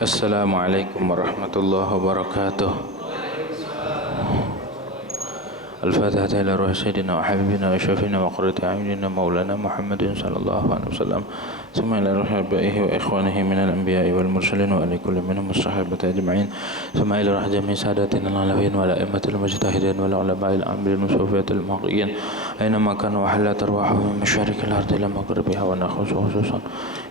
Assalamualaikum warahmatullahi wabarakatuh. الفاتحة إلى روح سيدنا وحبيبنا وشفينا وقرة أعيننا مولانا محمد صلى الله عليه وسلم ثم إلى روح آبائه وإخوانه من الأنبياء والمرسلين وإلى كل منهم الصحابة أجمعين ثم إلى روح جميع ساداتنا العلويين والأئمة المجتهدين والعلماء العاملين والصوفية المحققين أينما كانوا وحلت أرواحهم من مشارق الأرض إلى مغربها ونخص خصوصا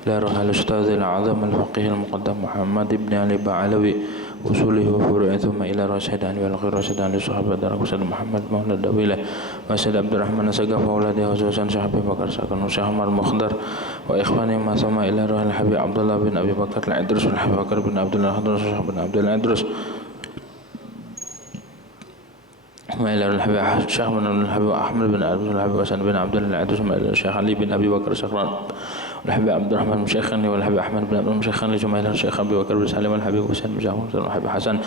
إلى روح الأستاذ الأعظم الفقيه المقدم محمد بن علي بعلوي وصوله وفروعه ثم إلى رشد علي والغير رشد علي صحابة درك سيد محمد مولى الدويلة وسيد عبد الرحمن السقاف وأولاده وزوجان شيخ أبي بكر سكن وشيخ عمر المخضر وإخوانهما ثم إلى روح الحبيب عبد الله بن أبي بكر العدرس والحبيب بكر بن عبد الله الحضرس وشيخ بن عبد الله العدرس ثم إلى الحبيب الشيخ بن الحبيب أحمد بن عبد الحبيب حسن بن عبد الله العدرس ثم إلى الشيخ علي بن أبي بكر سكران والحبيب عبد الرحمن مشيخني والحبيب أحمد بن عبد المشيخني ثم إلى الشيخ أبي بكر بن سالم والحبيب حسين بن جعفر والحبيب حسن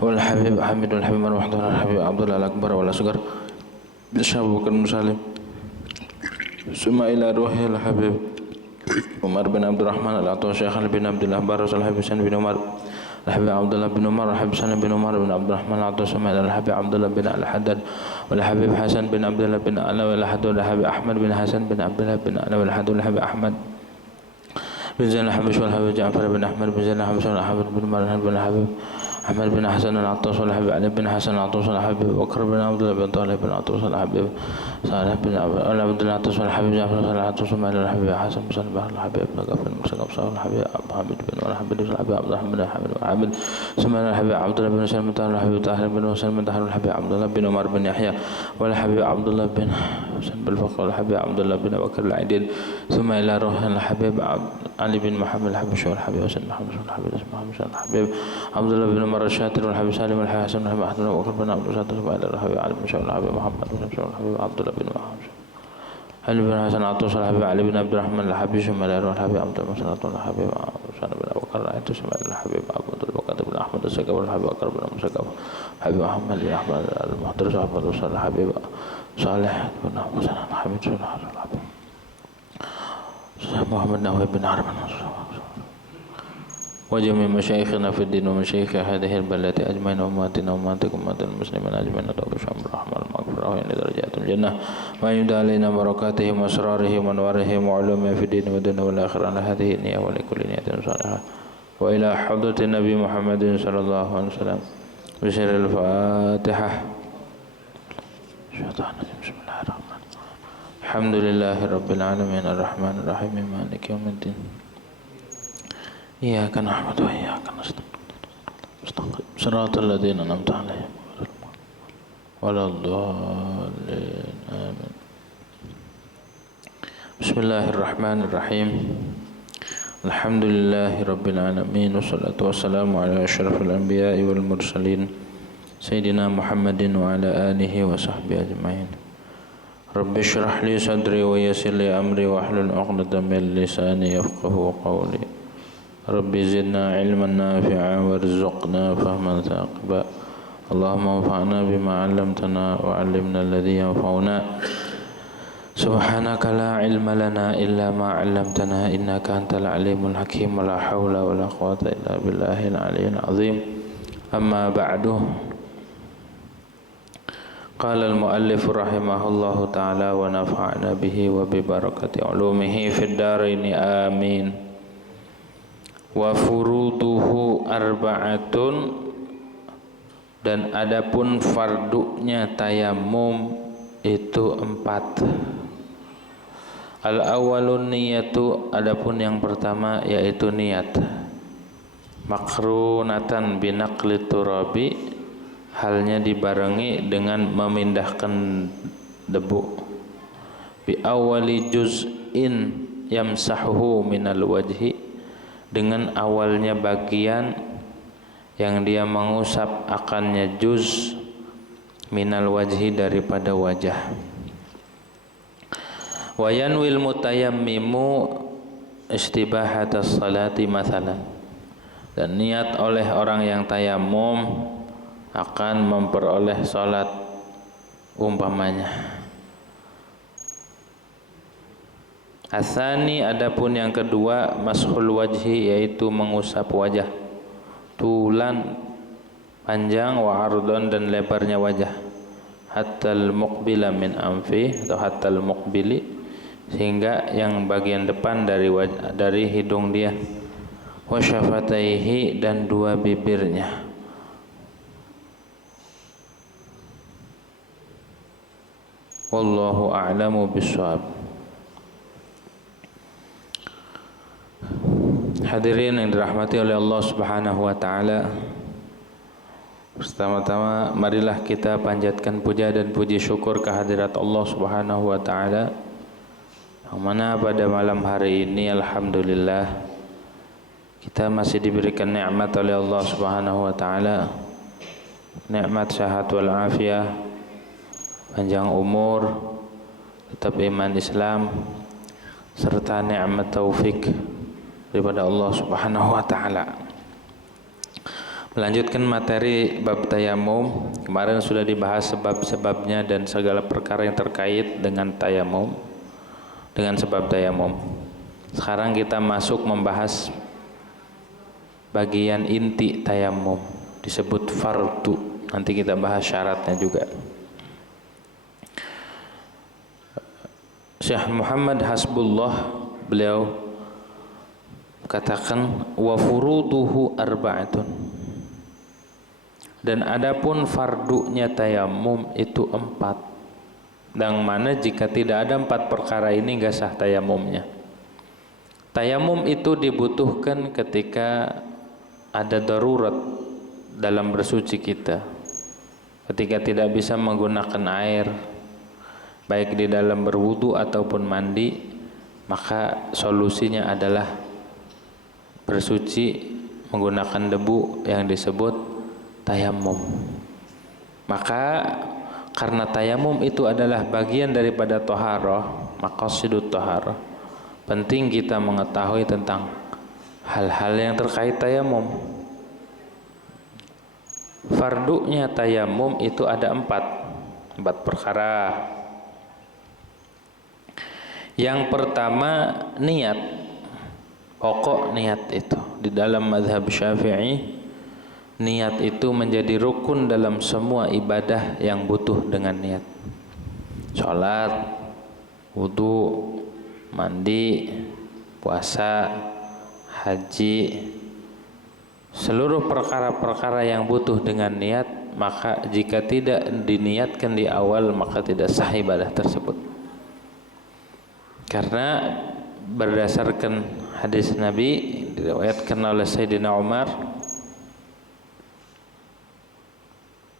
والحبيب حميد والحبيب مروان والحبيب عبد الله الأكبر والأصغر الشيخ أبو بكر بن سالم ثم إلى روح الحبيب عمر بن عبد الرحمن العطوة الشيخ علي بن عبد الله بارز الحبيب حسين بن عمر الحبيب عبد الله بن عمر الحبيب سالم بن عمر بن عبد الرحمن العطوة ثم إلى الحبيب عبد الله بن الحداد والحبيب حسن بن عبد الله بن علي والحداد والحبيب أحمد بن حسن بن عبد الله بن علي والحداد والحبيب أحمد بن زين الحبيش والحبيب جعفر بن أحمد بن زين الحبيش والحبيب بن مرحب بن الحبيب أحمد بن حسن العطوس والحبيب علي بن حسن العطوس والحبيب بكر بن عبد الله بن طالب بن العطوس والحبيب صالح بن عبد الله العطوس والحبيب جعفر بن العطوس ومال الحبيب حسن بن بن الحبيب نقف بن مسقف صالح الحبيب حميد بن والحبيب الحبيب عبد الرحمن بن حامد وعامل ثم الحبيب عبد الله بن سلمة الحبيب طاهر بن وسلم بن طاهر الحبيب عبد الله بن عمر بن يحيى والحبيب عبد الله بن حسن بالفقر والحبيب عبد الله بن بكر العيدين ثم إلى روح الحبيب علي بن محمد الحبيب والحبيب حسن محمد الحبيب محمد الحبيب عبد الله بن عمر الشاتر والحبيب سالم الحسن والحبيب أحمد وبكر بن عبد الشاتر ثم إلى الحبيب علي بن شاول الحبيب محمد بن شاول الحبيب عبد الله بن محمد علي بن حسن عطوس الحبيب علي بن عبد الرحمن الحبيب ثم إلى روح الحبيب عبد المحسن الحبيب عبد بن بكر العيدين ثم إلى الحبيب عبد البكر بن أحمد السقاف والحبيب بكر بن مسقف الحبيب محمد بن أحمد المحضر صاحب الحبيب صالح بن حسن الحبيب محمد نووي بن عربان وجميع مشايخنا في الدين ومشايخ هذه البلد أجمعين وأمهاتنا وأمهاتكم أمهات المسلمين أجمعين وبشأن الرحمن المغفرة وإن درجات الجنة ويمد علينا بركاتهم وأسرارهم وأنوارهم وعلومهم في الدين والدنيا والآخرة على هذه النية ولكل نية صالحة وإلى حضرة النبي محمد صلى الله عليه وسلم بسر الفاتحة بسم الله الرحمن الرحيم الحمد لله رب العالمين الرحمن الرحيم مالك يوم الدين إياك نعبد وإياك نستعين صراط الذين أنعمت عليهم ولا الضالين آمين بسم الله الرحمن الرحيم الحمد لله رب العالمين والصلاة والسلام على أشرف الأنبياء والمرسلين سيدنا محمد وعلى آله وصحبه أجمعين رب اشرح لي صدري ويسر لي أمري واحلل عقدة من لساني يفقهوا قولي رب زدنا علما نافعا وارزقنا فهما ثاقبا اللهم انفعنا بما علمتنا وعلمنا الذي ينفعنا سبحانك لا علم لنا إلا ما علمتنا إنك أنت العليم الحكيم ولا حول ولا قوة إلا بالله العلي العظيم أما بعد قال المؤلف رحمه الله تعالى ونفعنا به وببركة علومه في الدارين آمين wa furuduhu arba'atun dan adapun fardunya tayamum itu 4. Al awwalun niyatu, adapun yang pertama yaitu niat. Makrunatan binaqli turabi, halnya dibarengi dengan memindahkan debu. Bi awwali juz'in yamsahuhu minal wajhi, dengan awalnya bagian yang dia mengusap akannya juz minal wajhi, daripada wajah. Wa yanwil mutayammimu istibahatas salati mathalan, dan niat oleh orang yang tayamum akan memperoleh salat umpamanya. Asani, adapun yang kedua, mashul wajhi, yaitu mengusap wajah. tulan panjang, wa ardon dan lebarnya wajah, hatta al-muqbila min anfi atau hatta al-muqbili, sehingga yang bagian depan dari hidung dia, wa syafataihi dan dua bibirnya. Wallahu a'lamu bishawab. Hadirin yang dirahmati oleh Allah Subhanahu wa taala, pertama-tama marilah kita panjatkan puja dan puji syukur kehadirat Allah Subhanahu wa taala, yang mana pada malam hari ini alhamdulillah kita masih diberikan nikmat oleh Allah Subhanahu wa taala, nikmat sehat wal afiyah, panjang umur, tetap iman Islam, serta nikmat taufik daripada Allah Subhanahu wa taala. Melanjutkan materi bab tayamum, kemarin sudah dibahas sebab-sebabnya dan segala perkara yang terkait dengan tayamum, dengan sebab tayamum. Sekarang kita masuk membahas bagian inti tayamum, disebut fardu. Nanti kita bahas syaratnya juga. Syekh Muhammad Hasbullah beliau katakan wa furuduhu arba'atun, dan adapun fardunya tayamum itu 4, yang mana jika tidak ada 4 perkara ini enggak sah tayamumnya. Tayamum itu dibutuhkan ketika ada darurat dalam bersuci kita, ketika tidak bisa menggunakan air baik di dalam berwudu ataupun mandi, maka solusinya adalah bersuci menggunakan debu yang disebut tayamum. Maka karena tayamum itu adalah bagian daripada taharah, maqasidut taharah, penting kita mengetahui tentang hal-hal yang terkait tayamum. Fardunya tayamum itu ada 4 perkara. Yang pertama niat, pokok niat itu. Di dalam mazhab Syafi'i, niat itu menjadi rukun dalam semua ibadah yang butuh dengan niat. Sholat, wudu, mandi, puasa, haji, seluruh perkara-perkara yang butuh dengan niat, maka jika tidak diniatkan di awal maka tidak sah ibadah tersebut. Karena berdasarkan hadis Nabi diriwayatkan oleh Sayyidina Umar,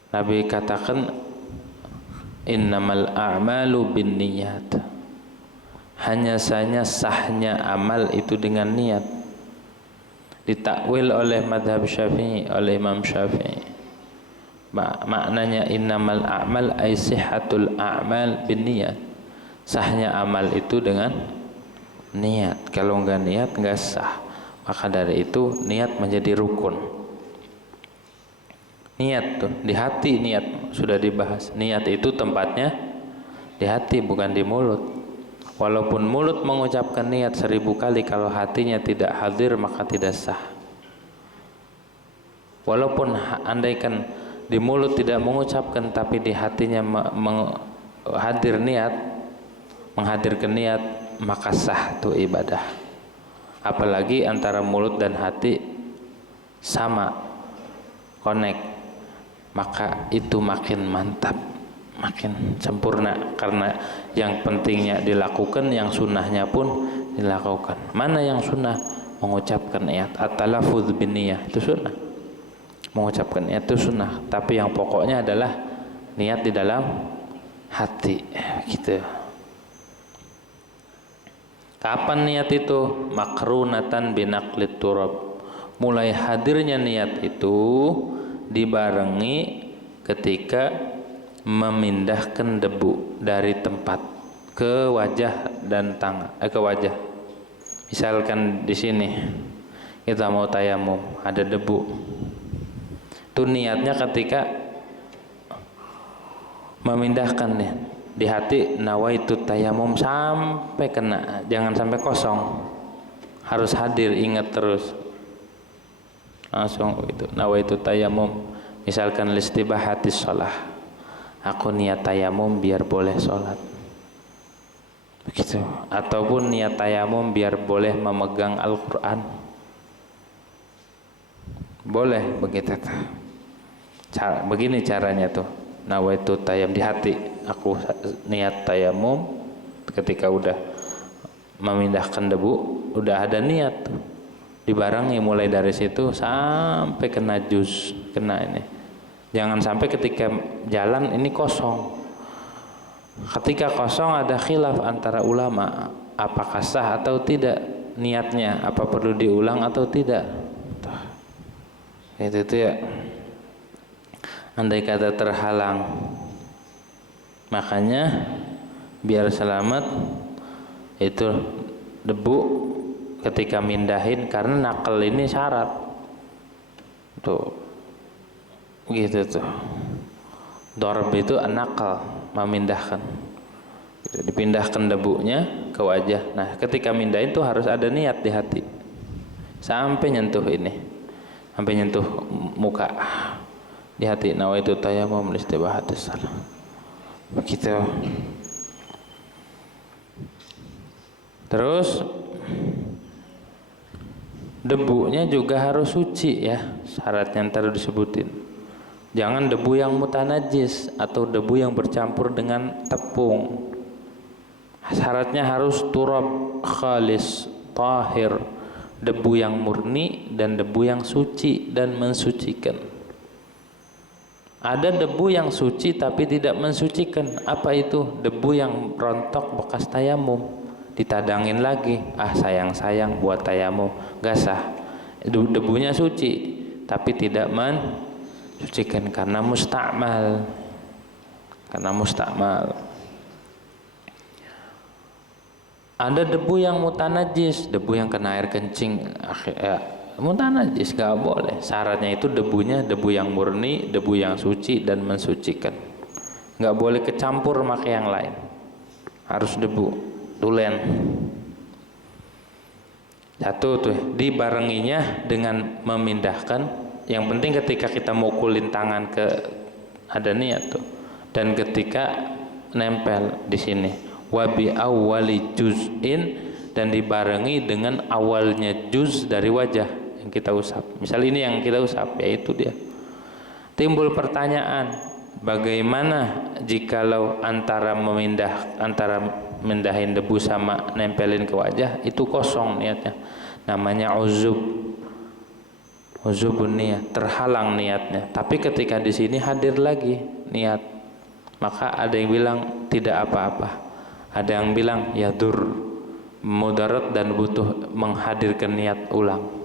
Nabi katakan innamal a'malu binniyat, hanya saja sahnya amal itu dengan niat. Ditakwil oleh madhab Syafi'i, oleh Imam Syafi'i, maknanya innamal a'mal ay sihhatul a'mal binniyat, sahnya amal itu dengan niat. Kalau enggak niat enggak sah. Maka dari itu niat menjadi rukun. Niat tuh di hati, niat sudah dibahas. Niat itu tempatnya di hati, bukan di mulut. Walaupun mulut mengucapkan niat 1000 kali, kalau hatinya tidak hadir maka tidak sah. Walaupun andaikan di mulut tidak mengucapkan tapi di hatinya hadir niat, menghadirkan niat, maka sah tuh ibadah. Apalagi antara mulut dan hati sama, connect, maka itu makin mantap, makin sempurna. Karena yang pentingnya dilakukan, yang sunnahnya pun dilakukan. Mana yang sunnah? Mengucapkan niat. At-talaffuz binniyah itu sunnah, mengucapkan niat itu sunnah. Tapi yang pokoknya adalah niat di dalam hati, gitu. Kapan niat itu? Makrunatan binaqlit turab. Mulai hadirnya niat itu dibarengi ketika memindahkan debu dari tempat ke wajah dan tangan, ke wajah. Misalkan di sini kita mau tayamum, ada debu. Itu niatnya ketika memindahkan nih. Di hati nawaitu tayamum sampai kena, jangan sampai kosong, harus hadir, ingat terus. langsung itu nawaitu tayamum. Misalkan listibahatis shalah, aku niat tayamum biar boleh sholat, begitu. Ataupun niat tayamum biar boleh memegang Al-Quran, boleh begitu tuh. Begini caranya tuh, nawaitu tayam di hati, aku niat tayamum. Ketika udah memindahkan debu, udah ada niat tuh, dibarengi mulai dari situ sampai kena juz, kena ini. Jangan sampai ketika jalan ini kosong. Ketika kosong ada khilaf antara ulama, apakah sah atau tidak niatnya, apa perlu diulang atau tidak. Itu ya. Andai kata terhalang, makanya biar selamat itu debu ketika mindahin, karena nakal ini syarat tuh, gitu tuh. Dorb itu nakal, memindahkan, gitu. Dipindahkan debunya ke wajah. Nah ketika mindahin tuh harus ada niat di hati sampai nyentuh ini, sampai nyentuh muka di hati. Nawaitu tayamum listibahatis shalah, begitu. Terus debunya juga harus suci ya, syaratnya ntar disebutin. Jangan debu yang mutanajis atau debu yang bercampur dengan tepung. Syaratnya harus turab khalis tahir, debu yang murni dan debu yang suci dan mensucikan. Ada debu yang suci tapi tidak mensucikan. Apa itu? Debu yang rontok bekas tayamum, ditadangin lagi, sayang-sayang buat tayamum, gak sah. Debunya suci tapi tidak mensucikan karena mustakmal. Ada debu yang mutanajis, debu yang kena air kencing, mutanajis, gak boleh. Syaratnya itu debunya debu yang murni, debu yang suci dan mensucikan. Gak boleh kecampur pakai yang lain, harus debu tulen. Satu tuh, dibarenginya dengan memindahkan. Yang penting ketika kita mukulin tangan ke, ada niat tuh. Dan ketika nempel di sini, wabi awwali juz'in, dan dibarengi dengan awalnya juz dari wajah yang kita usap. Misal ini yang kita usap, yaitu dia. Timbul pertanyaan, bagaimana jikalau antara mindahin debu sama nempelin ke wajah itu kosong niatnya, namanya uzubun niat, terhalang niatnya. Tapi ketika di sini hadir lagi niat, maka ada yang bilang tidak apa-apa, ada yang bilang yadur, mudarat dan butuh menghadirkan niat ulang.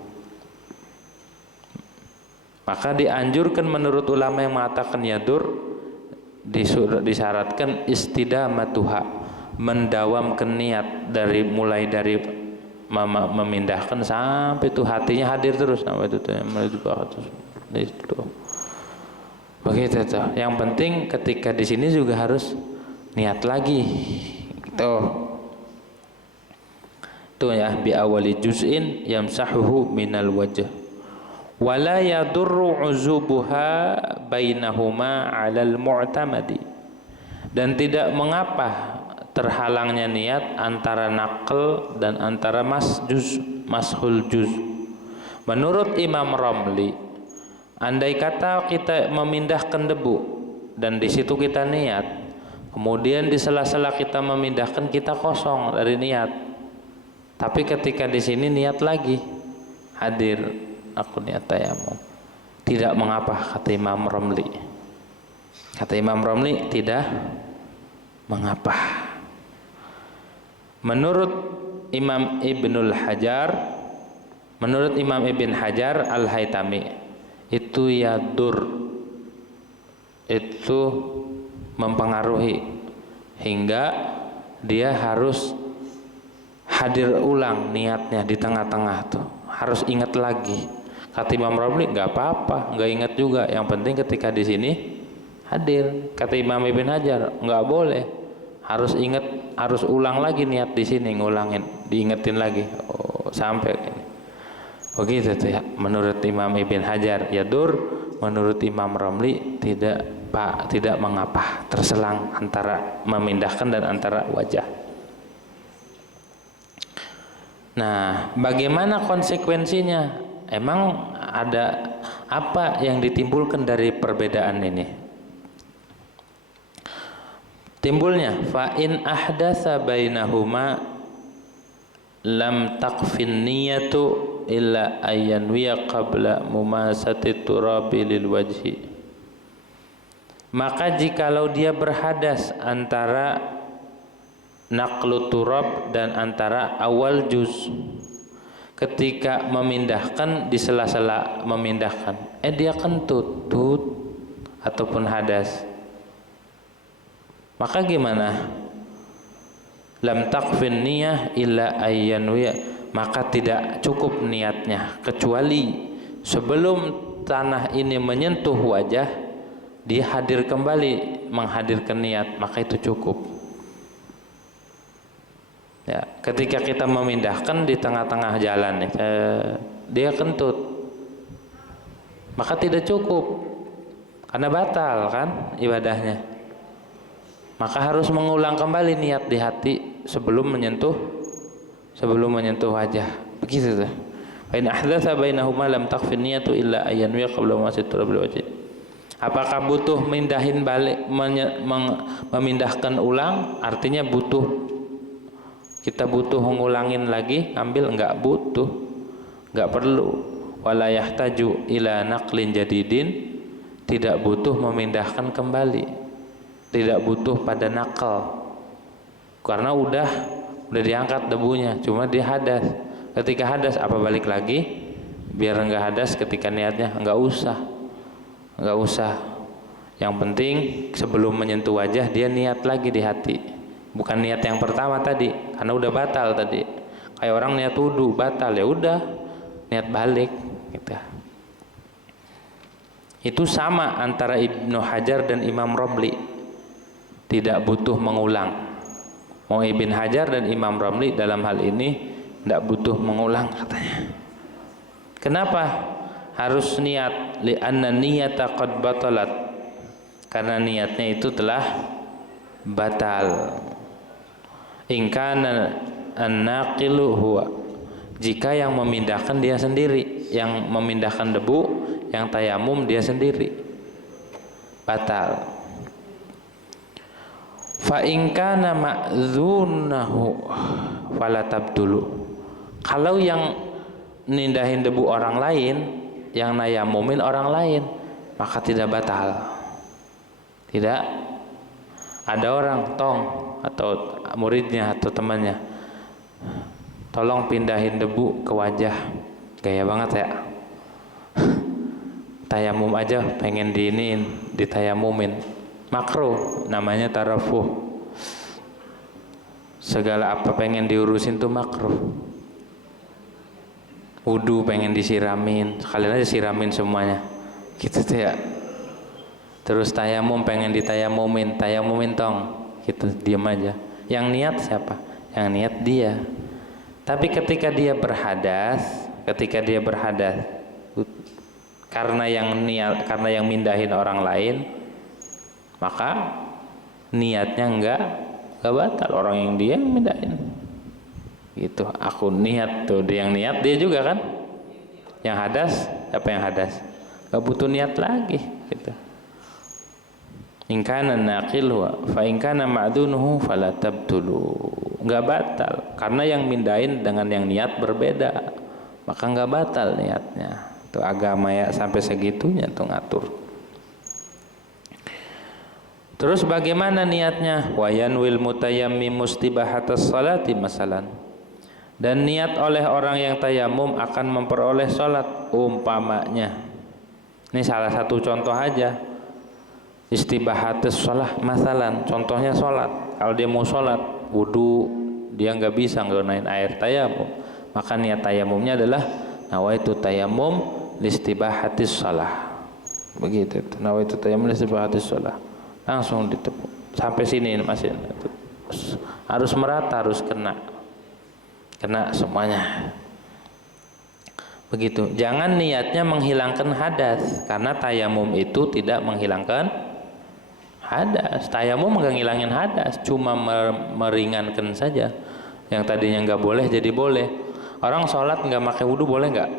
Maka dianjurkan menurut ulama yang mengatakan yadur, disyaratkan istidamatuha, mendawamkan niat mulai dari memindahkan sampai itu hatinya hadir terus. Nama itu begitu tuh. Yang penting ketika di sini juga harus niat lagi gitu. Itu ya, bi awali juz'in yamsahuhu minal wajh wala yadurru uzubuha bainahuma 'alal mu'tamadi, dan tidak mengapa terhalangnya niat antara naql dan antara mashul juz. Menurut Imam Ramli, andai kata kita memindahkan debu dan di situ kita niat, kemudian di sela-sela kita memindahkan kita kosong dari niat, tapi ketika di sini niat lagi hadir, aku niat tayamum, tidak mengapa, kata Imam Ramli. Kata Imam Ramli tidak mengapa. Menurut Imam Ibnul Hajar, menurut Imam Ibn Hajar Al-Haytami, itu yadur, itu mempengaruhi hingga dia harus hadir ulang niatnya di tengah-tengah tuh, harus ingat lagi. Kata Imam Ramli nggak apa-apa, nggak ingat juga, yang penting ketika di sini hadir. Kata Imam Ibn Hajar nggak boleh, harus ingat, harus ulang lagi niat di sini, ngulangin, diingetin lagi, sampai ini. Begitu tuh ya. Menurut Imam Ibn Hajar yadur, menurut Imam Romli tidak mengapa, terselang antara memindahkan dan antara wajah. Nah, bagaimana konsekuensinya? Emang ada apa yang ditimbulkan dari perbedaan ini? Timbulnya fa in ahdatsa bainahuma lam taqfin niyatu illa ayyanwiya qabla mumasati turabi lil wajhi. Maka jikalau dia berhadas antara naqlu turab dan antara awal juz, ketika memindahkan di sela-sela memindahkan dia kentut ataupun hadas, maka gimana? Lam taqfin niyah illa ayyanwiya, maka tidak cukup niatnya kecuali sebelum tanah ini menyentuh wajah dia hadir kembali menghadirkan niat, maka itu cukup. Ya, ketika kita memindahkan di tengah-tengah jalan dia kentut, maka tidak cukup karena batal kan ibadahnya. Maka harus mengulang kembali niat di hati sebelum menyentuh wajah. Begitu tuh. Fa in ahdatsa bainahuma lam taqfin niyatu illa ayyanwiya qabla masit turabil wajh. Apakah butuh mindahin balik memindahkan ulang? Artinya kita butuh ngulangin lagi, ambil enggak butuh. Enggak perlu. Wala yahtaju ila naqlin jadidin, tidak butuh memindahkan kembali. Tidak butuh pada nakal, karena udah diangkat debunya, cuma dia hadas. Ketika hadas apa balik lagi? Biar enggak hadas ketika niatnya, enggak usah. Yang penting sebelum menyentuh wajah dia niat lagi di hati, bukan niat yang pertama tadi, karena udah batal tadi. Kayak orang niat wudu batal, ya udah niat balik gitu. Itu sama antara Ibnu Hajar dan Imam Romli, tidak butuh mengulang. Mau Ibn Hajar dan Imam Romli dalam hal ini tidak butuh mengulang katanya. Kenapa harus niat? Li'anna niyata qad batalat, karena niatnya itu telah batal. In kana an-naqilu huwa, jika yang memindahkan dia sendiri, yang memindahkan debu, yang tayamum dia sendiri, batal. Fa in kana ma'dzunahu fala tabdulu. Kalau yang nindahin debu orang lain, yang nayamumin orang lain, maka tidak batal. Tidak ada orang tong atau muridnya atau temannya, tolong pindahin debu ke wajah. Gaya banget ya. Tayamum aja pengen ditayamumin. Makruh, namanya tarafuh. Segala apa pengen diurusin tuh makruh. Wudu pengen disiramin, sekalian aja siramin semuanya, gitu tuh ya. Terus tayamum pengen ditayamumin tong, gitu diam aja. Yang niat siapa? Yang niat dia. Tapi ketika dia berhadas, karena yang mindahin orang lain, maka niatnya enggak batal, orang yang dia mindahin. Gitu, aku niat tuh, dia yang niat dia juga kan. Yang hadas, siapa yang hadas? Enggak butuh niat lagi, gitu. In kana naqilu fa in kana ma'dunuhu fala tabtulu. Enggak batal, karena yang mindahin dengan yang niat berbeda. Maka enggak batal niatnya. Tuh agama ya sampai segitunya tuh ngatur. Terus bagaimana niatnya? Wa yanwil mutayammim mustibahatas salati masalan. Dan niat oleh orang yang tayamum akan memperoleh salat umpamanya. Ini salah satu contoh aja. Istibahatus shalah masalan, contohnya salat. Kalau dia mau salat, wudu, dia enggak bisa nggunain air tayamum, maka niat tayamumnya adalah nawaitu tayamum listibahatis shalah. Begitu. Nawaitu tayamum listibahatis shalah. Langsung ditepuk sampai sini masih harus merata, harus kena semuanya. Begitu. Jangan niatnya menghilangkan hadas, karena tayamum itu tidak menghilangkan hadas. Tayamum nggak ngilangin hadas, cuma meringankan saja. Yang tadinya nggak boleh jadi boleh. Orang sholat nggak pakai wudhu boleh nggak?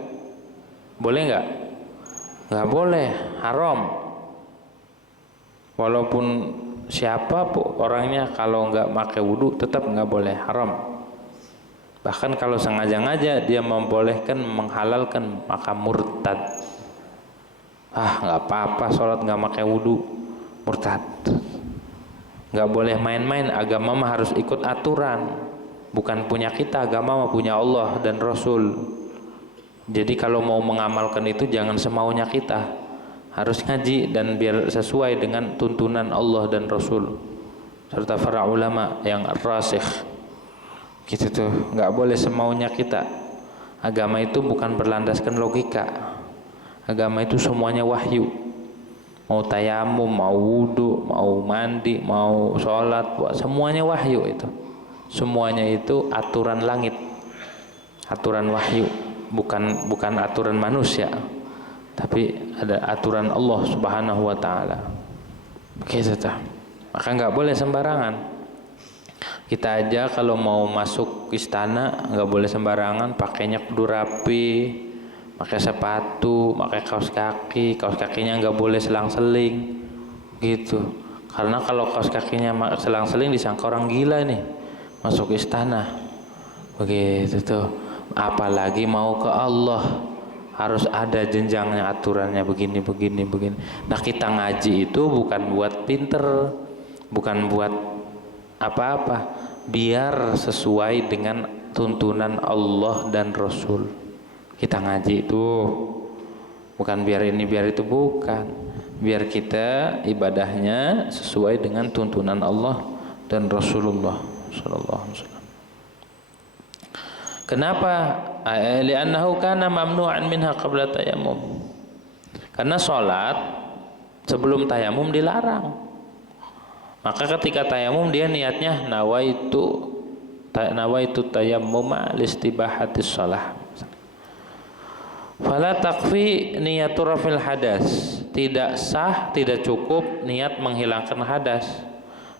Boleh nggak? Nggak boleh, haram. Walaupun siapa orangnya, kalau nggak pakai wudhu tetap nggak boleh, haram. Bahkan kalau sengaja-ngaja dia membolehkan, menghalalkan, maka murtad. Nggak apa-apa sholat nggak pakai wudhu, murtad. Nggak boleh main-main. Agama mah harus ikut aturan. Bukan punya kita, agama mah punya Allah dan Rasul. Jadi kalau mau mengamalkan itu jangan semaunya kita. Harus ngaji dan biar sesuai dengan tuntunan Allah dan Rasul serta para ulama yang rasikh. Gitu tuh, nggak boleh semaunya kita. Agama itu bukan berlandaskan logika. Agama itu semuanya wahyu. Mau tayamum, mau wudu, mau mandi, mau sholat, semuanya wahyu itu. Semuanya itu aturan langit, aturan wahyu, bukan aturan manusia, tapi ada aturan Allah Subhanahu wa Ta'ala. Begitu tuh. Maka nggak boleh sembarangan. Kita aja kalau mau masuk istana nggak boleh sembarangan, pakainya kudu rapi, pakai sepatu, pakai kaos kakinya nggak boleh selang-seling, gitu. Karena kalau kaos kakinya selang-seling disangka orang gila nih, masuk istana, begitu tuh. Apalagi mau ke Allah, harus ada jenjangnya, aturannya begini. Nah kita ngaji itu bukan buat pinter, bukan buat apa-apa, biar sesuai dengan tuntunan Allah dan Rasul. Kita ngaji itu bukan biar ini biar itu, bukan. Biar kita ibadahnya sesuai dengan tuntunan Allah dan Rasulullah sallallahu alaihi wasallam. Kenapa? Li'annahu kana mamnu'an minha qabla tayammum. Karena salat sebelum tayamum dilarang. Maka ketika tayamum dia niatnya nawaitu tayammuma listibahatis shalah. Fala takfi niyatu rafil hadas. Tidak sah, tidak cukup niat menghilangkan hadas.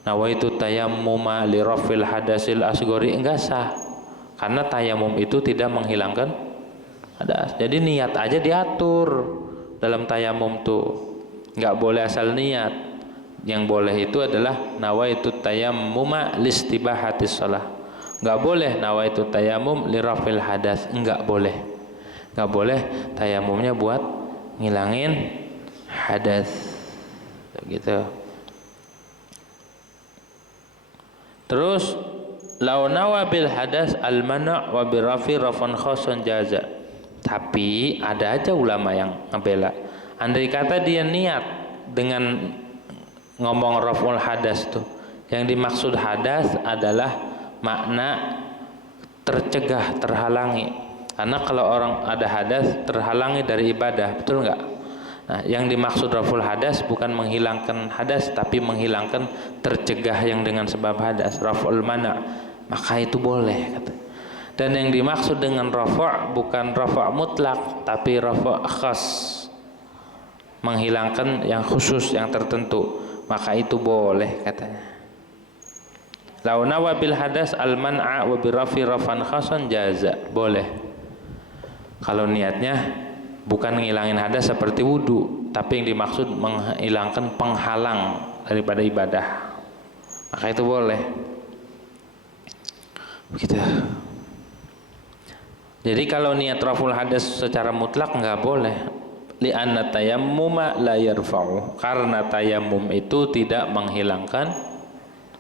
Nawaitu tayammuma li rafil hadasil asghari, enggak sah. Karena tayamum itu tidak menghilangkan hadas. Jadi niat aja diatur dalam tayamum tuh. Enggak boleh asal niat. Yang boleh itu adalah nawaitu tayammuma listibahatis shalah. Enggak boleh nawaitu tayammum li rafil hadas, enggak boleh. Enggak boleh tayamumnya buat ngilangin hadas. Gitu. Terus lau nawa bil hadas al mana' wa bi rafi rafan khasan jaza. Tapi ada aja ulama yang ngebela. Andai kata dia niat dengan ngomong raful hadas tuh, yang dimaksud hadas adalah makna tercegah, terhalangi. Karena kalau orang ada hadas terhalangi dari ibadah, betul nggak? Nah, yang dimaksud raful hadas bukan menghilangkan hadas, tapi menghilangkan tercegah yang dengan sebab hadas, raful mana, maka itu boleh kata. Dan yang dimaksud dengan rafa' bukan rafa' mutlak, tapi rafa' khas, menghilangkan yang khusus, yang tertentu, maka itu boleh katanya. Lau nawa bil hadas al man'a wa bi rafi rafan khasan jaza, boleh. Kalau niatnya bukan ngilangin hadas seperti wudu, tapi yang dimaksud menghilangkan penghalang daripada ibadah, maka itu boleh. Begitu. Jadi kalau niat raful hadas secara mutlak nggak boleh. Li'anna tayammuma la yarfa'u, karena tayammum itu tidak menghilangkan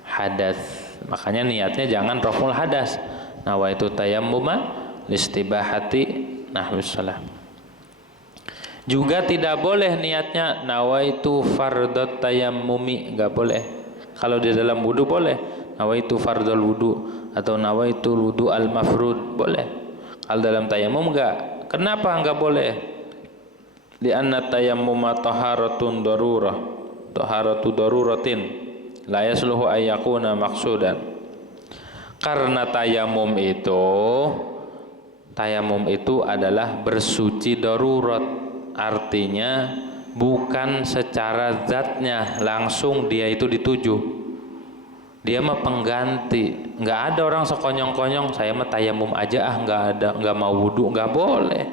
hadas. Makanya niatnya jangan raful hadas. Nawaitu tayammuma listibahati nahwis shalah. Juga tidak boleh niatnya nawaitu fardhat tayammumi, enggak boleh. Kalau di dalam wudu boleh nawaitu fardhal wudu atau nawaitu wudu al mafrud, boleh. Kalau dalam tayammum enggak. Kenapa enggak boleh? Li'anna tayammuma taharatun darurah, taharatu daruratin la yasluhu ayyakuna maqsudan. Karena tayamum itu tayamum itu adalah bersuci darurat, artinya bukan secara zatnya langsung dia itu dituju, dia mah pengganti. Nggak ada orang sekonyong-konyong saya mah tayamum aja nggak mau wudu, nggak boleh.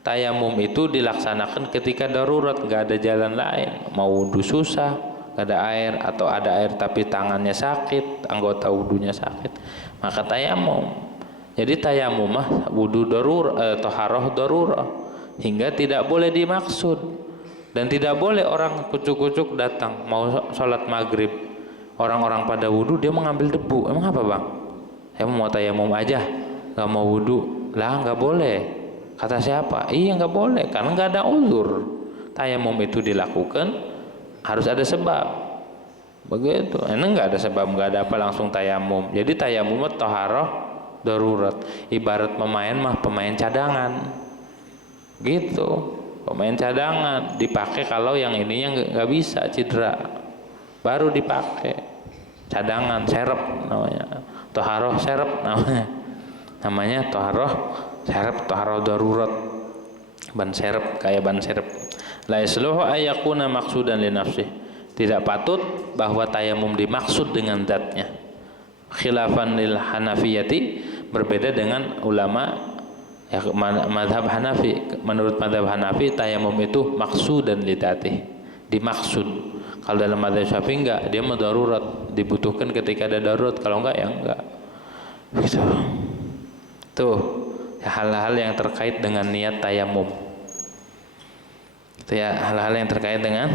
Tayamum itu dilaksanakan ketika darurat, nggak ada jalan lain, mau wudu susah, nggak ada air, atau ada air tapi tangannya sakit, anggota wudunya sakit, maka tayamum. Jadi tayamum mah wudu toharoh darurat, hingga tidak boleh dimaksud. Dan tidak boleh orang kucuk-kucuk datang mau sholat maghrib, orang-orang pada wudu dia mengambil debu. Emang apa bang? Saya mau tayamum aja, nggak mau wudu. Lah nggak boleh. Kata siapa? Iya nggak boleh, karena nggak ada uzur. Tayamum itu dilakukan harus ada sebab. Begitu. Ini nggak ada sebab, nggak ada apa langsung tayamum. Jadi tayamum toharoh darurat. Ibarat pemain mah pemain cadangan. Gitu. Pemain cadangan dipakai kalau yang ininya nggak bisa, cedera, baru dipakai. Cadangan serep namanya. Toharoh serep namanya toharoh serep, toharoh darurat, ban serep, kayak ban serep. La yasluhu ayyakuna maksudan li nafsih, tidak patut bahwa tayamum dimaksud dengan zatnya. Khilafan lil Hanafiyati, berbeda dengan ulama ya, madhab Hanafi. Menurut madhab Hanafi tayamum itu maksudan li dzatih, dimaksud. Kalau dalam madhab Syafi'i enggak, dia mau darurat, dibutuhkan ketika ada darurat, kalau enggak ya enggak. Gitu. Tuh hal-hal yang terkait dengan niat tayamum. Itu ya, hal-hal yang terkait dengan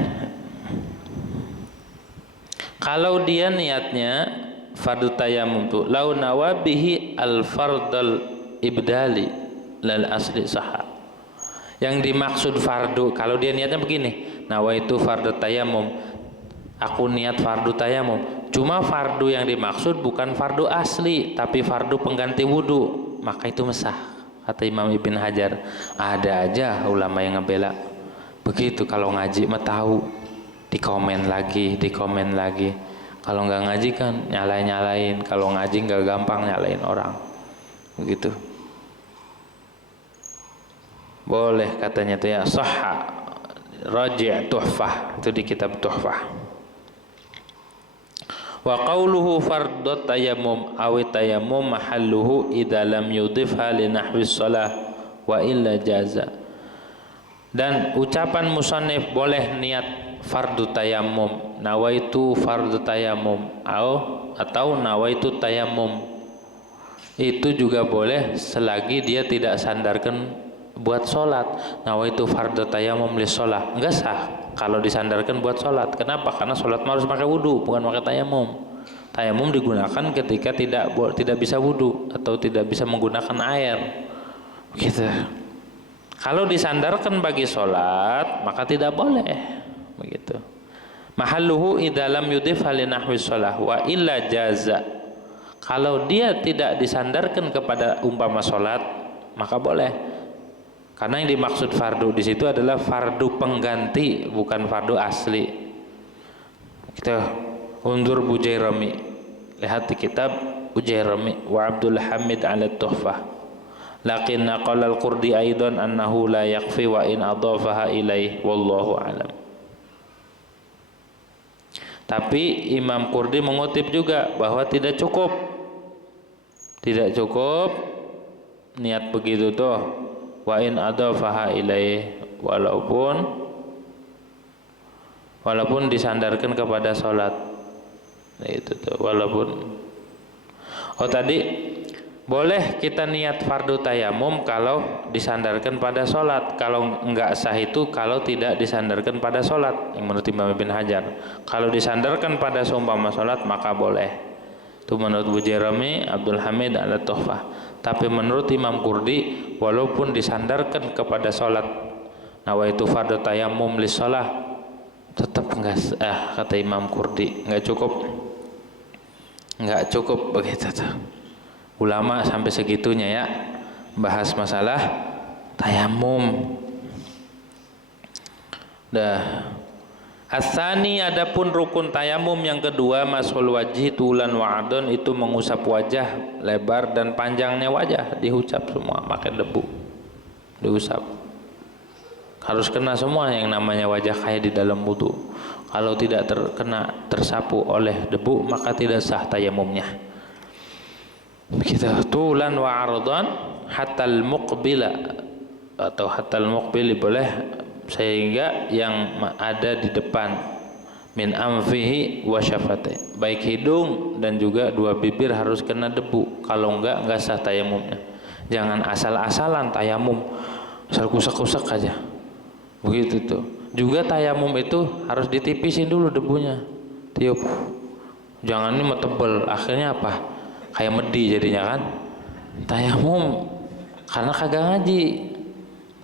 kalau dia niatnya fardu tayamum tuh lau nawabihi al fardal ibdali lal asli sahha. Yang dimaksud fardu, kalau dia niatnya begini, nawaitu fardu tayamum, aku niat fardu tayamum, cuma fardu yang dimaksud bukan fardu asli tapi fardu pengganti wudu, maka itu mesah. Kata Imam Ibn Hajar, ada aja ulama yang ngebela begitu. Kalau ngaji mah tahu, dikomen lagi. Kalau nggak ngaji kan nyalain, kalau ngaji nggak gampang nyalain orang, begitu. Boleh katanya tuh ya, sahha raji' tuhfah, itu di kitab tuhfah. Wa qawluhu fardut tayammum awi tayammum mahalluhu idza lam yudhifha li nahwi shalah wa illa jaza. Dan ucapan musannif boleh niat fardu tayammum, nawaitu fardu tayammum atau nawaitu tayammum, itu juga boleh selagi dia tidak sandarkan buat sholat. Nawaitu fardu tayammum li shalah, enggak sah kalau disandarkan buat sholat. Kenapa? Karena sholat harus pakai wudu, bukan pakai tayamum. Tayamum digunakan ketika tidak bisa wudu atau tidak bisa menggunakan air. Begitu. Kalau disandarkan bagi sholat, maka tidak boleh. Begitu. Mahalluhu idza lam yudhif li nahwi shalah wa illa jaza. Kalau dia tidak disandarkan kepada umpama sholat, maka boleh. Karena yang dimaksud fardu di situ adalah fardu pengganti, bukan fardu asli. Kita undur Bujairami, lihat di kitab Bujairami wa Abdul Hamid ala Tuhfah. Lakinna qala al-Qurdi aidan annahu la yakfi wa in adhafaha ilaih wallahu alam. Tapi Imam Qurdi mengutip juga bahwa tidak cukup niat begitu tuh. Wa in adhafaha ilaih, walaupun disandarkan kepada sholat. Nah, itu tuh, walaupun tadi boleh kita niat fardu tayamum kalau disandarkan pada sholat. Kalau enggak sah itu kalau tidak disandarkan pada sholat, yang menurut Imam Ibn Hajar. Kalau disandarkan pada seumpama sholat maka boleh. Itu menurut Bujairami, Abdul Hamid ala Tuhfah. Tapi menurut Imam Qurdi, walaupun disandarkan kepada sholat, nawaitu fardu tayammum li sholah, tetap enggak kata Imam Qurdi, enggak cukup begitu tuh. Ulama sampai segitunya ya bahas masalah tayamum. Asani, adapun rukun tayamum yang kedua, mashul wajhi tulan wa'adun, itu mengusap wajah, lebar dan panjangnya wajah diucap semua pakai debu, diusap. Harus kena semua yang namanya wajah kayak di dalam wudu. Kalau tidak terkena tersapu oleh debu maka tidak sah tayamumnya. Begitu. Tulan wa'ardan hatal muqbila, atau hatal muqbili boleh, sehingga yang ada di depan, min amfihi wa syafati, baik hidung dan juga dua bibir harus kena debu. Kalau enggak sah tayamumnya. Jangan asal-asalan tayamum, asal kusak-kusak aja begitu tuh. Juga tayamum itu harus ditipisin dulu debunya, tiup. Jangan ini mau tebel, akhirnya apa, kayak medi jadinya kan tayamum, karena kagak ngaji.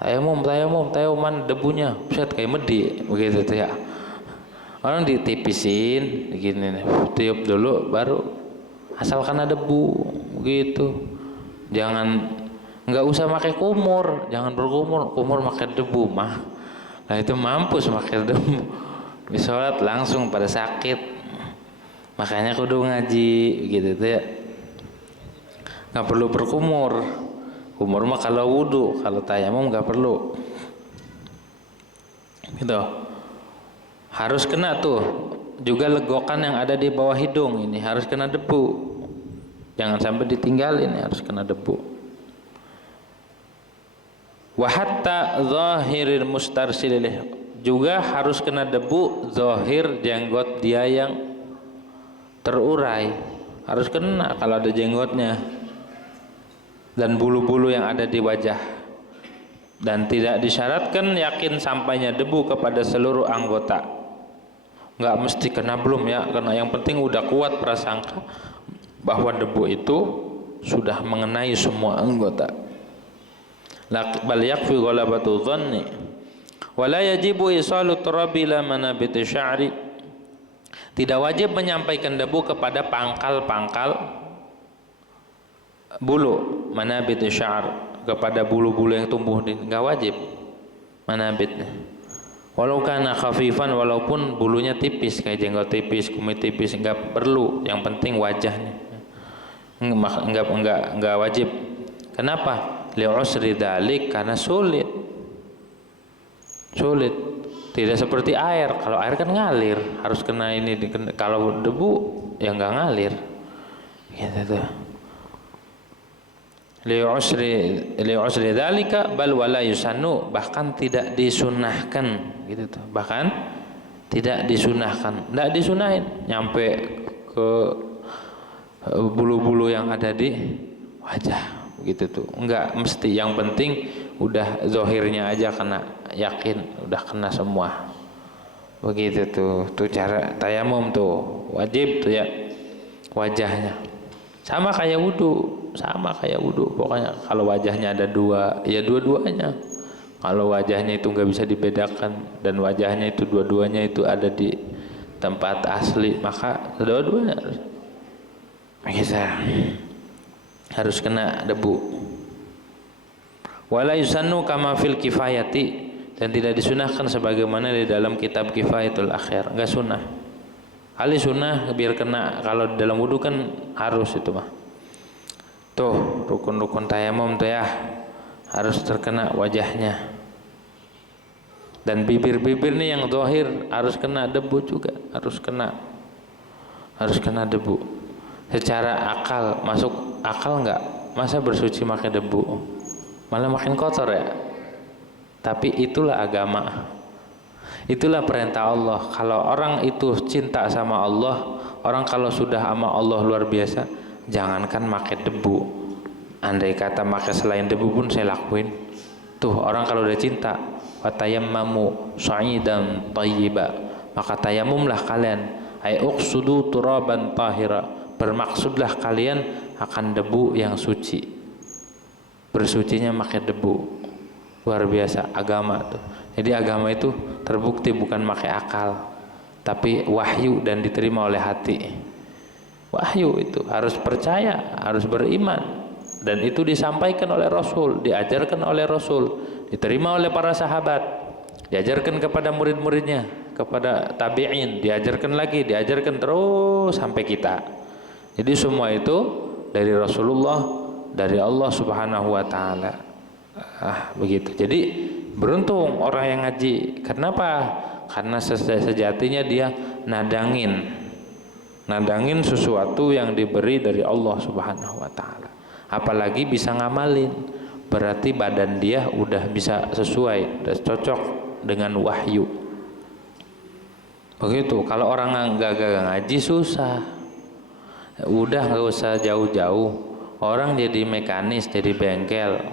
Tayamuman debunya buset kayak medi begitu tuh ya. Orang ditipisin begini nih, tiup dulu baru asal kena debu begitu. Jangan, nggak usah pakai kumur, jangan berkumur, kumur pakai debu mah. Nah itu mampus pakai debu. Di sholat langsung pada sakit. Makanya kudu ngaji gitu tuh ya. Nggak perlu berkumur. Kumur mah kalau wudu, kalau tayamum nggak perlu. Gitu. Harus kena tuh. Juga legokan yang ada di bawah hidung ini harus kena debu. Jangan sampai ditinggalin, harus kena debu. Wa hatta zahiril mustarsilih, juga harus kena debu zahir jenggot dia yang terurai. Harus kena kalau ada jenggotnya. Dan bulu-bulu yang ada di wajah. Dan tidak disyaratkan yakin sampainya debu kepada seluruh anggota. Nggak mesti kena belum ya, karena yang penting udah kuat prasangka bahwa debu itu sudah mengenai semua anggota. Bal yakfi ghalabatu dhanni wa la yajibu isalu turabi ila manabiti sya'ri. Tidak wajib menyampaikan debu kepada pangkal-pangkal bulu, manabit sya'ar, kepada bulu-bulu yang tumbuh, enggak wajib manabitnya. Walau kana khafifan, walaupun bulunya tipis kayak jenggot tipis, kumis tipis, enggak perlu, yang penting wajahnya. Enggak wajib. Kenapa? Li'usri dzalik, karena sulit. Tidak seperti air. Kalau air kan ngalir, harus kena ini. Kalau debu ya enggak ngalir. Gitu tuh. Li'usri dzalika bal wala yusannu, bahkan tidak disunahkan gitu tuh. Bahkan tidak disunahkan. Enggak disunahin nyampe ke bulu-bulu yang ada di wajah begitu tuh. Enggak mesti, yang penting udah zahirnya aja kena, yakin udah kena semua. Begitu tuh. Tuh cara tayamum tuh. Wajib tuh ya wajahnya. Sama kayak wudu. Pokoknya kalau wajahnya ada dua, ya dua-duanya. Kalau wajahnya itu nggak bisa dibedakan dan wajahnya itu dua-duanya itu ada di tempat asli, maka dua-duanya harus kena debu. Wala yusannu kama fil kifayati, dan tidak disunahkan sebagaimana di dalam kitab Kifayatul Akhir. Enggak sunnah. Kali sunnah biar kena, kalau dalam wudu kan harus itu mah. Tuh rukun-rukun tayamum tuh ya, harus terkena wajahnya. Dan bibir-bibir nih yang zahir harus kena debu juga, harus kena debu. Secara akal, masuk akal enggak? Masa bersuci pakai debu? Malah makin kotor ya. Tapi itulah agama. Itulah perintah Allah. Kalau orang itu cinta sama Allah, orang kalau sudah sama Allah luar biasa, jangankan pakai debu. Andai kata pakai selain debu pun saya lakuin. Tuh orang kalau udah cinta, watayammamu sa'idan thayyiba, maka tayamumlah kalian, ay uqsudu turaban tahira, bermaksudlah kalian akan debu yang suci. Bersucinya pakai debu. Luar biasa agama tuh. Jadi agama itu terbukti bukan pakai akal, tapi wahyu dan diterima oleh hati. Wahyu itu harus percaya, harus beriman, dan itu disampaikan oleh Rasul, diajarkan oleh Rasul, diterima oleh para sahabat, diajarkan kepada murid-muridnya, kepada tabi'in, diajarkan lagi, diajarkan terus sampai kita. Jadi semua itu dari Rasulullah, dari Allah Subhanahu wa taala. Begitu. Jadi beruntung orang yang ngaji. Kenapa? Karena sejatinya dia nadangin sesuatu yang diberi dari Allah Subhanahu wa taala. Apalagi bisa ngamalin. Berarti badan dia udah bisa sesuai, udah cocok dengan wahyu. Begitu. Kalau orang nggak ngaji susah. Udah nggak usah jauh-jauh. Orang jadi mekanis, jadi bengkel,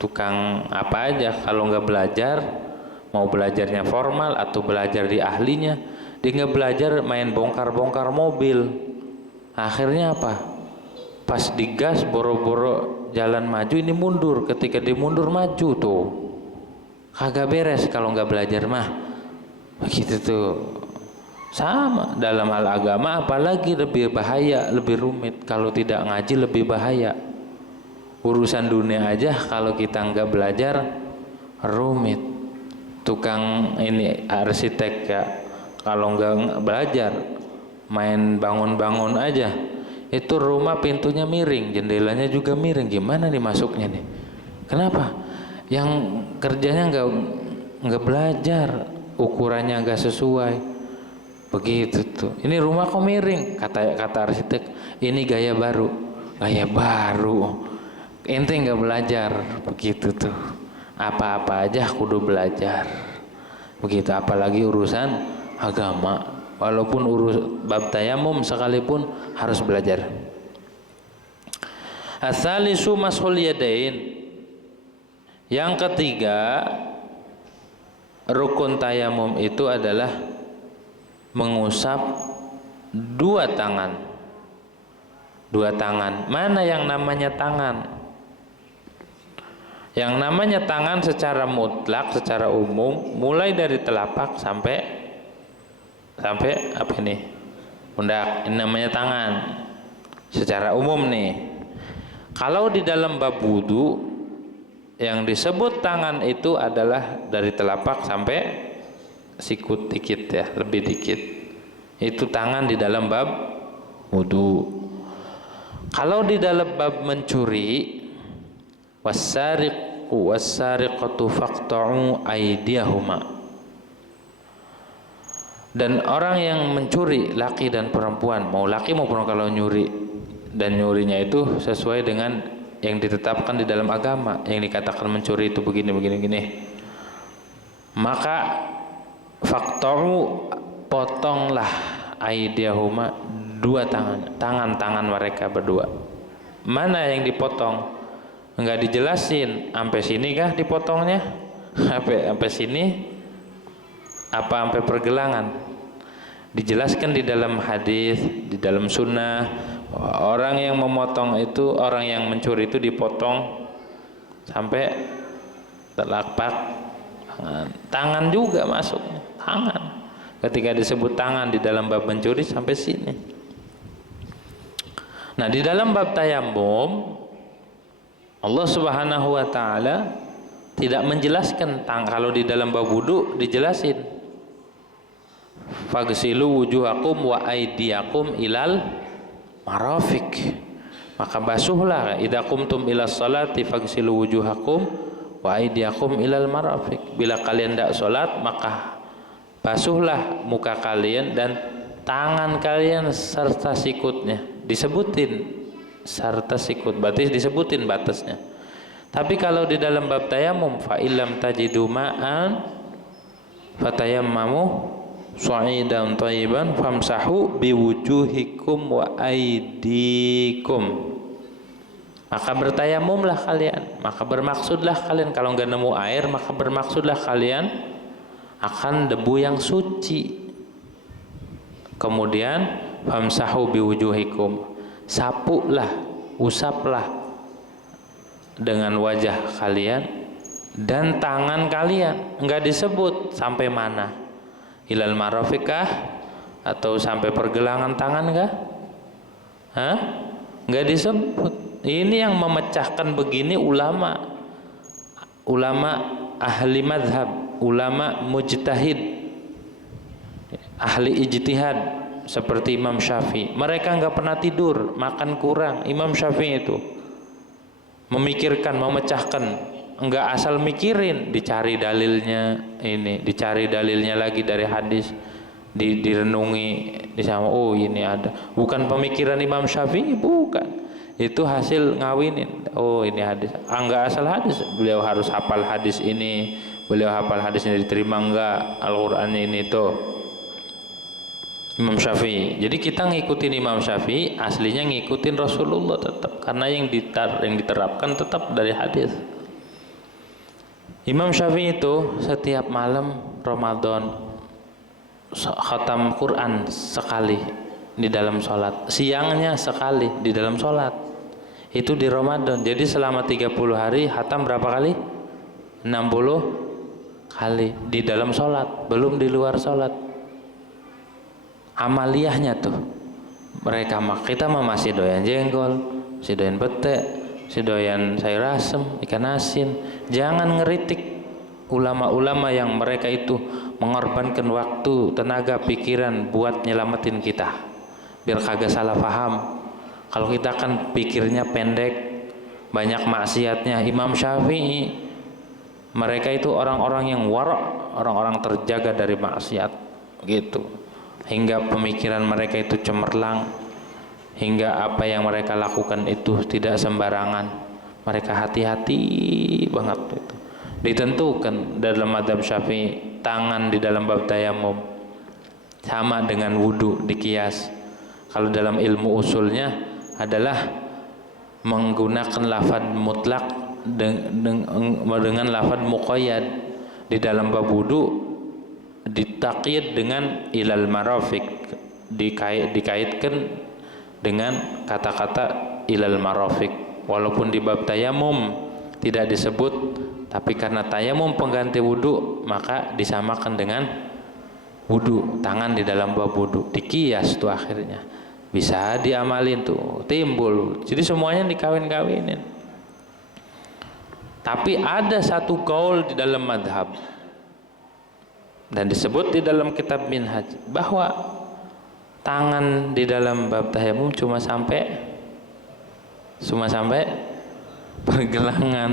tukang apa aja. Kalau nggak belajar, mau belajarnya formal atau belajar di ahlinya, dia nggak belajar main bongkar-bongkar mobil. Akhirnya apa? Pas digas boro-boro jalan maju ini mundur, ketika dimundur maju tuh kagak beres kalau nggak belajar mah. Begitu tuh. Sama dalam hal agama, apalagi lebih bahaya, lebih rumit. Kalau tidak ngaji lebih bahaya. Urusan dunia aja kalau kita nggak belajar rumit. Tukang ini arsitek ya, kalau nggak belajar main bangun-bangun aja, itu rumah pintunya miring, jendelanya juga miring. Gimana nih masuknya nih? Kenapa? Yang kerjanya nggak belajar, ukurannya nggak sesuai. Begitu tuh. Ini rumah kok miring, kata arsitek. Ini gaya baru. Ente nggak belajar. Begitu tuh. Apa-apa aja kudu belajar. Begitu. Apalagi urusan agama. Walaupun bab tayamum sekalipun harus belajar. As-salisu mashul yadain. Yang ketiga, rukun tayamum itu adalah mengusap dua tangan. Mana yang namanya tangan? Yang namanya tangan secara mutlak, secara umum, mulai dari telapak sampai apa ini? Pundak. Ini namanya tangan secara umum nih. Kalau di dalam bab wudu, yang disebut tangan itu adalah dari telapak sampai sikut dikit ya, lebih dikit. Itu tangan di dalam bab wudu. Kalau di dalam bab mencuri, was-sariqu was-sariqatu faqta'u aydiyahuma. Dan orang yang mencuri, laki dan perempuan, mau laki mau perempuan, kalau nyuri, dan nyurinya itu sesuai dengan yang ditetapkan di dalam agama, yang dikatakan mencuri itu begini, maka faktoru, potonglah aidiyahuma, dua tangan mereka berdua. Mana yang dipotong? Enggak dijelasin sampai sini kah dipotongnya, sampai sini apa sampai pergelangan. Dijelaskan di dalam hadis, di dalam sunnah, orang yang memotong itu, orang yang mencuri itu dipotong sampai telapak tangan juga masuknya. Tangan. Ketika disebut tangan di dalam bab mencuri sampai sini. Nah, di dalam bab tayamum Allah Subhanahu wa taala tidak menjelaskan kalau di dalam bab wudu dijelasin. Fagsilu wujuhakum wa aydiyakum ilal marafiq. Maka basuhlah idza qumtum ilas salati fagsilu wujuhakum wa aydiyakum ilal marafiq. Bila kalian hendak salat, maka basuhlah muka kalian dan tangan kalian serta sikutnya. Disebutin serta sikut, berarti disebutin batasnya. Tapi kalau di dalam bab tayamum, fa illam tajidu ma'an fatayammamu sa'idan thayyiban famsahu biwujuhikum wa aydikum. Maka bertayamumlah kalian, maka bermaksudlah kalian, kalau enggak nemu air maka bermaksudlah kalian akan debu yang suci. Kemudian famsahu biwujuhikum, sapulah, usaplah dengan wajah kalian dan tangan kalian. Enggak disebut sampai mana, ilal marafiqah atau sampai pergelangan tangan kah? Enggak disebut. Ini yang memecahkan begini ulama ahli madhab, ulama mujtahid. ahli ijtihad seperti Imam Syafi'i, mereka nggak pernah tidur, makan kurang. Imam Syafi'i itu memikirkan, memecahkan, nggak asal mikirin, dicari dalilnya ini, dicari dalilnya lagi dari hadis, direnungi, disama, oh ini ada. Bukan pemikiran Imam Syafi'i, bukan. Itu hasil ngawinin. Oh ini hadis. Nggak asal hadis. Beliau harus hafal hadis ini. Beliau hafal hadis ini, diterima nggak Al-Qur'annya ini tuh. Imam Syafi'i. Jadi kita ngikutin Imam Syafi'i, aslinya ngikutin Rasulullah tetap. Karena yang diterapkan tetap dari hadis. Imam Syafi'i itu setiap malam Ramadan khatam Quran sekali di dalam sholat, siangnya sekali di dalam sholat. Itu di Ramadan. Jadi selama 30 hari khatam berapa kali? 60 kali di dalam sholat, belum di luar sholat. Amaliyahnya tuh mereka kita mah masih doyan jengkol, masih doyan petek, masih doyan sayur asem, ikan asin. Jangan ngeritik ulama-ulama yang mereka itu mengorbankan waktu, tenaga, pikiran buat nyelamatin kita biar kagak salah paham. Kalau kita kan pikirnya pendek, banyak maksiatnya. Imam Syafi'i, mereka itu orang-orang yang wara', orang-orang terjaga dari maksiat gitu, hingga pemikiran mereka itu cemerlang, hingga apa yang mereka lakukan itu tidak sembarangan. Mereka hati-hati banget itu. Ditentukan dalam mazhab Syafi'i, tangan di dalam bab tayamum sama dengan wudu dikias. Kalau dalam ilmu usulnya adalah menggunakan lafaz mutlak dengan lafaz muqayyad. Di dalam bab wudu ditakyid dengan ilal marafiq, dikaitkan dengan kata-kata ilal marafiq. Walaupun di bab tayamum tidak disebut, tapi karena tayamum pengganti wudu, maka disamakan dengan wudu. Tangan di dalam bab wudu dikias tuh, akhirnya bisa diamalin tuh, timbul. Jadi semuanya dikawin-kawinin. Tapi ada satu qaul di dalam madhab dan disebut di dalam kitab Minhaj bahwa tangan di dalam bab tayamum cuma sampai pergelangan.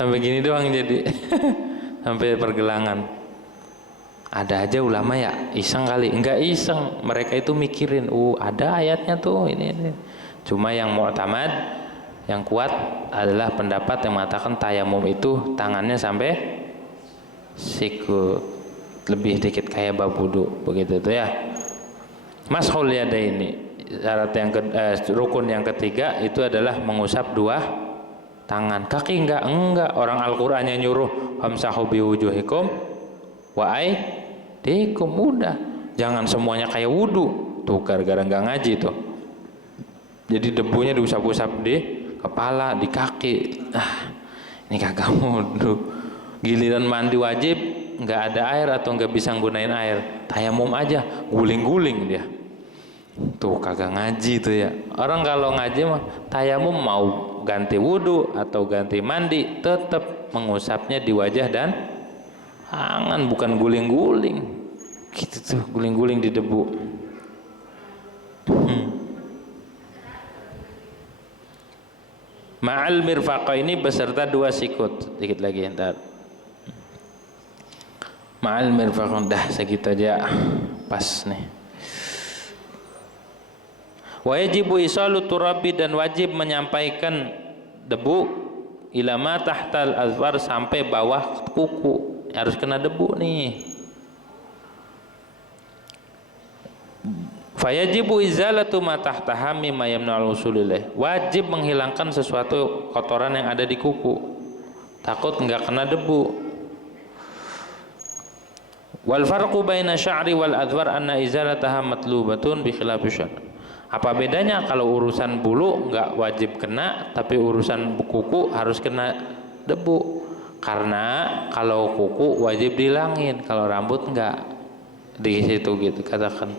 Sampai gini doang, jadi sampai pergelangan. Ada aja ulama ya iseng kali, enggak iseng, mereka itu mikirin, ada ayatnya tuh ini. Cuma yang mu'tamad, yang kuat adalah pendapat yang mengatakan tayamum itu tangannya sampai sikut, lebih dikit kayak bab wudu, begitu tuh ya. Mashul yadaini, syarat yang rukun yang ketiga itu adalah mengusap dua tangan. Kaki enggak. Orang Al-Qur'annya nyuruh famsahu biwujuhikum wa aydikum, udah. Jangan semuanya kayak wudu. Tuh gara-gara enggak ngaji tuh. Jadi debunya diusap-usap di kepala, di kaki. Ini kagak wudu. Giliran mandi wajib enggak ada air atau enggak bisa nggunain air, tayamum aja guling-guling dia. Tuh kagak ngaji tuh ya. Orang kalau ngaji mah tayamum mau ganti wudu atau ganti mandi tetap mengusapnya di wajah dan tangan, bukan guling-guling gitu tuh, guling-guling di debu. Ma'al mirfaqa ini beserta dua sikut. Dikit lagi ntar. Ma'al mirfaqa, dah segitu aja pas nih. Wa yajibu isalu turabi, dan wajib menyampaikan debu ilama tahtal azfar, sampai bawah kuku, harus kena debu nih. Fayajibu izalatu ma tahtaha mimma yamna'ul usul ilaih, wajib menghilangkan sesuatu kotoran yang ada di kuku, takut enggak kena debu. Wal farqu baina sya'ri wal adwar anna izalataha matlubatun bi khilafi syar'. Apa bedanya kalau urusan bulu enggak wajib kena, tapi urusan kuku harus kena debu? Karena kalau kuku wajib dilangin, kalau rambut enggak. Di situ gitu katakan.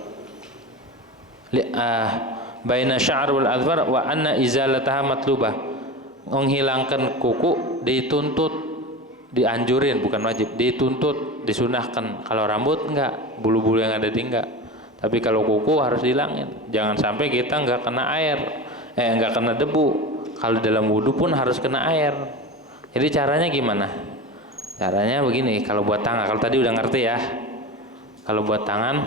Baina sya'r wal adwar wa anna izalataha matlubah. Menghilangkan kuku dituntut, dianjurin, bukan wajib, dituntut, disunahkan. Kalau rambut enggak, bulu-bulu yang ada di enggak. Tapi kalau kuku harus dihilangin. Jangan sampai kita enggak kena air, enggak kena debu. Kalau dalam wudhu pun harus kena air. Jadi caranya gimana? Caranya begini, kalau buat tangan, kalau tadi udah ngerti ya. Kalau buat tangan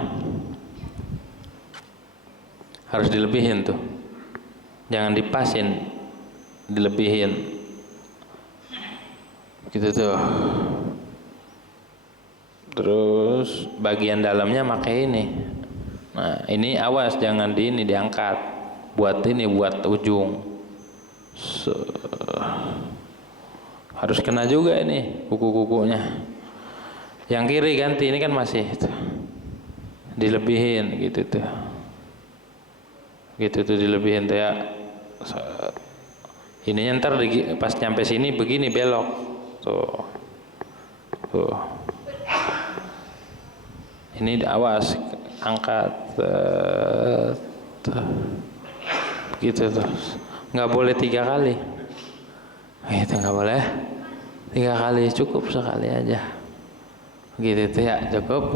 harus dilebihin tuh. Jangan dipasin, dilebihin. Gitu tuh. Terus bagian dalamnya pakai ini. Nah, ini awas jangan diangkat. Buat ujung. Harus kena juga ini kuku-kukunya. Yang kiri ganti, ini kan masih tuh. Dilebihin gitu tuh. Gitu tuh dilebihin tuh ya. Ininya ntar pas nyampe sini begini belok. Tuh. Ini awas angkat. Gitu tuh. Nggak boleh 3 kali. Itu nggak boleh 3 kali, cukup sekali aja. Gitu tuh ya, cukup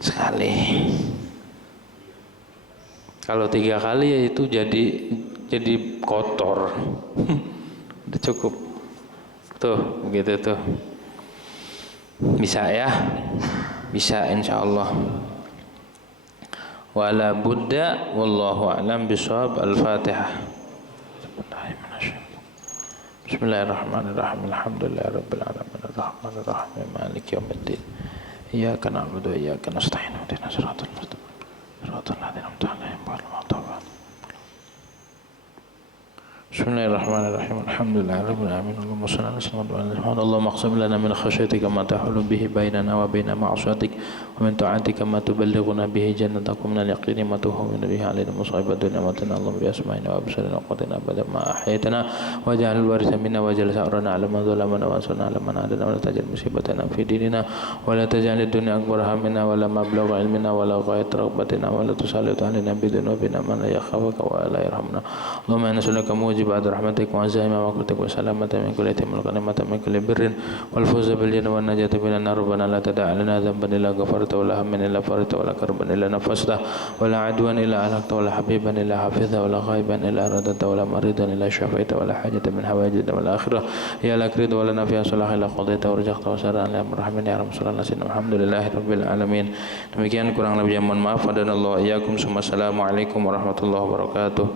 sekali. Kalau 3 kali ya itu jadi kotor. Udah cukup. Tuh, begitu tuh. Bisa ya? Bisa insyaallah. Wala budda wallahu a'lam bishawab. Al-Fatihah. Bismillahirrahmanirrahim. Alhamdulillahirabbil alamin arrahmanir rahim maliki yaumiddin. Iyyaka na'budu wa iyyaka nasta'in. Ihdinas siratal mustaqim. Siratal ladzina an'amta 'alaihim ghairil maghdubi 'alaihim. Bismillahirrahmanirrahim. Alhamdulillahirabbil alamin. Allahumma shalli ala sayyidina Muhammad. Allahumma aqsim lana min khasyatika ma tahulu bihi bainana wa baina ma'asiyatik wa min ta'atika ma tuballighuna bihi jannatak wa min al-yaqini ma tuhawwinu bihi 'alaina musaibat dunya wa matina Allahumma bi asma'ina wa absarina wa qatina abada ma ahyaytana waj'al al-waritha minna waj'al sa'rana 'ala man zalamana wa ansurna 'ala man 'adana wa la taj'al musibatana fi dinina wa la taj'al ad-dunya akbar hammina wa la mablagha 'ilmina wa la ghayat ragbatina wa la tusallit 'alaina bi dhunubina man la yakhafuka wa la yarhamna. Allahumma inna nas'aluka بعد رحمتك وعزائم مغفرتك وسلامة من كل إثم والغنيمة من كل بر والفوز بالجنة والنجاة من النار. ربنا لا تدع لنا ذنبا إلا غفرته ولا هما إلا فرجته ولا كربا إلا نفسته ولا عدوا إلا أهلكته ولا حبيبا إلا حفظته ولا غائبا إلا رددته ولا مريضا إلا شفيته ولا حاجة من حوائج الدنيا والآخرة يا لك رضا ولنا فيها صلاح إلا قضيته ورزقته وسرا يا مرحمن يا رب صلى الله عليه وسلم. Alhamdulillahi rabbil alamin. Demikian kurang lebihnya mohon maaf. Wadanallahu iyyakum. Assalamualaikum warahmatullahi wabarakatuh.